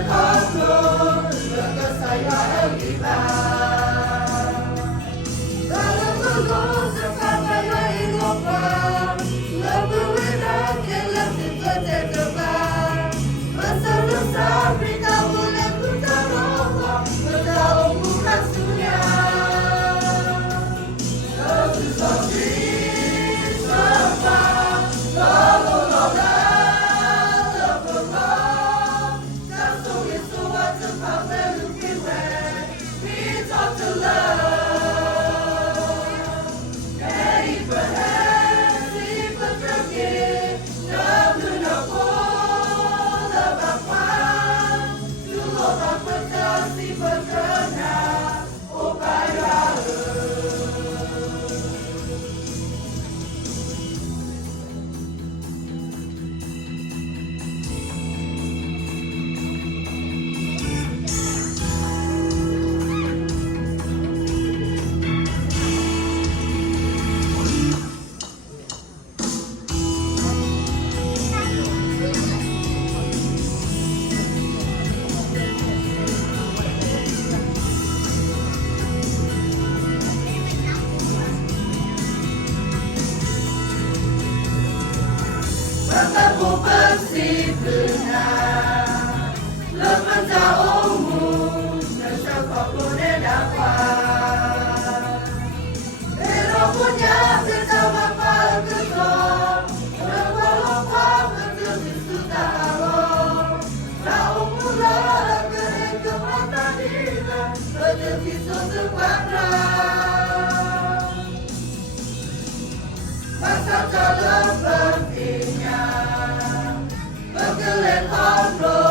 Panginoon, nagkasayaan kita. Dalam berdoa sampai kehidupan, berbenah jelas terdekat. Besar-besar kita boleh bertaruh, bertaruh bukan sunya. Sesuatu serba, lalu-lalu. Bertemu bersih benar, lepas jauhmu, nescaya boleh dapat. Pero punya bersama perkesan, lupa menjadi sudah harum. Jauhmu lah kering kemata kita, menjadi seseorang. Masa dalam bertinya, berkelet hamba.